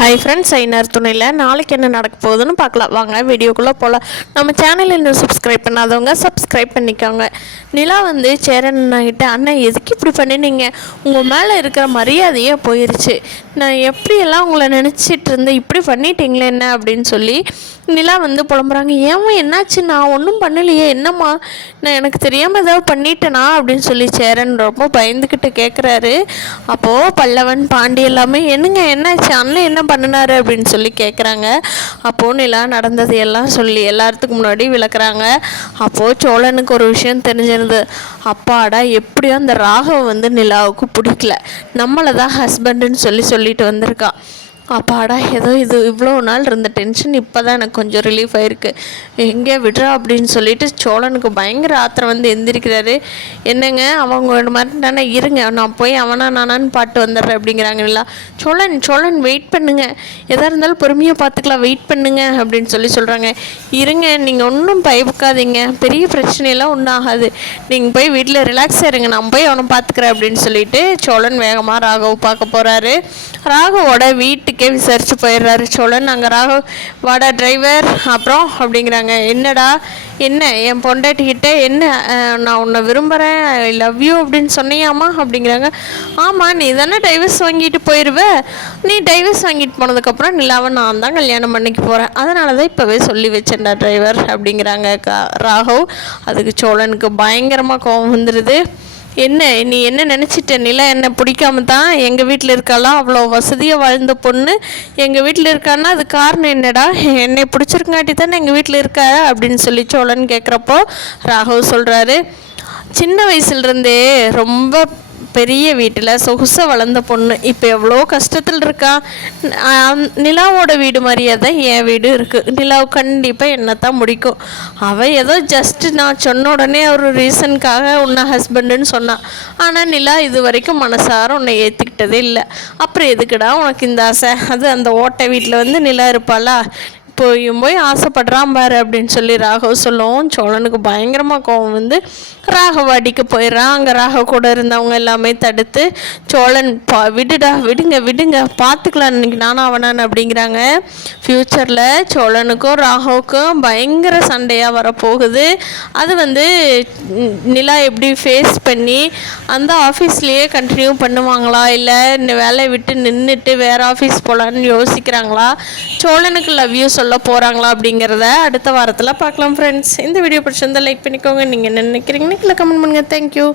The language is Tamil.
ஹை ஃப்ரெண்ட்ஸ், ஐநர் துணையில் நாளைக்கு என்ன நடக்க போகுதுன்னு பார்க்கலாம். வாங்க வீடியோக்குள்ளே போகலாம். நம்ம சேனலில் இன்னும் சப்ஸ்கிரைப் பண்ணாதவங்க சப்ஸ்கிரைப் பண்ணிக்கோங்க. நிலா சேரன் ஆகிட்டு, அண்ணன் எதுக்கு இப்படி பண்ணினீங்க? உங்கள் மேலே இருக்கிற மரியாதையே போயிடுச்சு. நான் எப்படியெல்லாம் உங்களை நினச்சிட்டு இருந்தேன், இப்படி பண்ணிட்டீங்களே என்ன அப்படின்னு சொல்லி நிலா புலம்புறாங்க. ஏமா என்னாச்சு? நான் ஒன்றும் பண்ணலையே, என்னம்மா நான் எனக்கு தெரியாமல் ஏதாவது பண்ணிட்டேனா அப்படின்னு சொல்லி சேரன் ரொம்ப பயந்துக்கிட்டு கேட்குறாரு. அப்போது பல்லவன் பாண்டி எல்லாமே என்னங்க என்னாச்சு, அண்ணன் என்ன பண்ணினாரு அப்படின்னு சொல்லி கேட்குறாங்க. அப்போது நிலா நடந்தது எல்லாம் சொல்லி எல்லாத்துக்கு முன்னாடி விளக்குறாங்க. அப்போது சோழனுக்கு ஒரு விஷயம் தெரிஞ்சிருந்தது. அப்பாடா, எப்படியோ அந்த ராகவ் நிலாவுக்கு பிடிக்கல, நம்மளை தான் ஹஸ்பண்டுன்னு சொல்லிட்டு வந்திருக்கான். அப்பாடா, ஏதோ இது இவ்வளோ நாள் இருந்த டென்ஷன் இப்போ தான் எனக்கு கொஞ்சம் ரிலீஃப் ஆகிருக்கு. எங்கே விடுறா அப்படின்னு சொல்லிட்டு சோழனுக்கு பயங்கர ஆத்திரம் எந்திரிக்கிறாரு. என்னங்க அவங்க மாதிரி தானே, இருங்க நான் போய் அவனா நானான்னு பாட்டு வந்துடுறேன் அப்படிங்கிறாங்களா. சோழன் வெயிட் பண்ணுங்க, எதாக இருந்தாலும் பொறுமையாக பார்த்துக்கலாம், வெயிட் பண்ணுங்க அப்படின்னு சொல்கிறாங்க. இருங்க, நீங்கள் ஒன்றும் பயப்படாதீங்க, பெரிய பிரச்சனையெல்லாம் ஒன்றும் ஆகாது, நீங்கள் போய் வீட்டில் ரிலாக்ஸாக இருங்க, நான் போய் அவனை பார்த்துக்கிறேன் அப்படின்னு சொல்லிட்டு சோழன் வேகமாக ராகவ் பார்க்க போகிறாரு. ராகவோட வீட்டுக்கு விசாரிச்சு போயிடுறாரு சோழன். அங்கே ராகவ், வாடா டிரைவர் அப்புறம் அப்படிங்கிறாங்க. என்னடா, என்ன என் பொண்டாட்டிக்கிட்ட என்ன நான் உன்னை விரும்புகிறேன், ஐ லவ் யூ அப்படின்னு சொன்னியாமா அப்படிங்கிறாங்க. ஆமாம், நீ தானே டைவர்ஸ் வாங்கிட்டு போயிடுவ, நீ டைவர்ஸ் வாங்கிட்டு போனதுக்கப்புறம் நிலாவை நான் தான் கல்யாணம் பண்ணிக்க போகிறேன், அதனால தான் இப்போவே சொல்லி வச்சேன்டா டிரைவர் அப்படிங்கிறாங்க ராகவ். அதுக்கு சோழனுக்கு பயங்கரமாக கோபம் வந்துடுது. என்ன நீ என்ன நினச்சிட்ட, நிலா என்ன பிடிக்காம தான் எங்கள் வீட்டில் இருக்காலாம், அவ்வளோ வசதியாக வாழ்ந்த பொண்ணு எங்கள் வீட்டில் இருக்கான்னா அது காரணம் என்னடா, என்னை பிடிச்சிருக்காட்டி தானே எங்கள் வீட்டில் இருக்கா அப்படின்னு சொல்லி சோழன் கேட்குறப்போ ராகவ் சொல்கிறாரு, சின்ன வயசுலேருந்தே ரொம்ப பெரிய வீட்டில் சொகுசாக வளர்ந்த பொண்ணு இப்போ எவ்வளோ கஷ்டத்தில் இருக்கா. நிலாவோட வீடு மாதிரியே தான் என் வீடு இருக்குது. நிலாவு கண்டிப்பாக என்ன தான் முடிக்கும். அவள் ஏதோ ஜஸ்ட்டு நான் சொன்ன உடனே ஒரு ரீசனுக்காக உன்னை ஹஸ்பண்டுன்னு சொன்னான். ஆனால் நிலா இது வரைக்கும் மனசார உன்னை ஏற்றுக்கிட்டதே இல்லை. அப்புறம் எதுக்குடா உனக்கு இந்த ஆசை? அது அந்த ஓட்டை வீட்டில் நிலா இருப்பாளா, போய் ஆசைப்படுறான் பாரு அப்படின்னு சொல்லி ராகவ் சொல்லவும் சோழனுக்கு பயங்கரமாக கோவம் ராகவ் அடிக்க போயிடுறான். அங்கே ராகவ் கூட இருந்தவங்க எல்லாமே தடுத்து சோழன் விடுங்க பார்த்துக்கலாம், இன்னைக்கு நானும் அவனான் அப்படிங்கிறாங்க. ஃப்யூச்சரில் சோழனுக்கும் ராகவுக்கும் பயங்கர சண்டையாக வரப்போகுது. அது நிலா எப்படி ஃபேஸ் பண்ணி அந்த ஆஃபீஸ்லேயே கண்டினியூ பண்ணுவாங்களா, இல்லை இந்த வேலையை விட்டு நின்றுட்டு வேறு ஆஃபீஸ் போகலான்னு யோசிக்கிறாங்களா, சோழனுக்கு லவ் யூ சொல்ல போகிறாங்களா அப்படிங்கிறத அடுத்த வாரத்தில் பார்க்கலாம் ஃப்ரெண்ட்ஸ். இந்த வீடியோ பிடிச்சிருந்தால் லைக் பண்ணிக்கோங்க. நீங்கள் என்ன நினைக்கிறீங்கன்னு கீழே கமெண்ட் பண்ணுங்கள். தேங்க்யூ.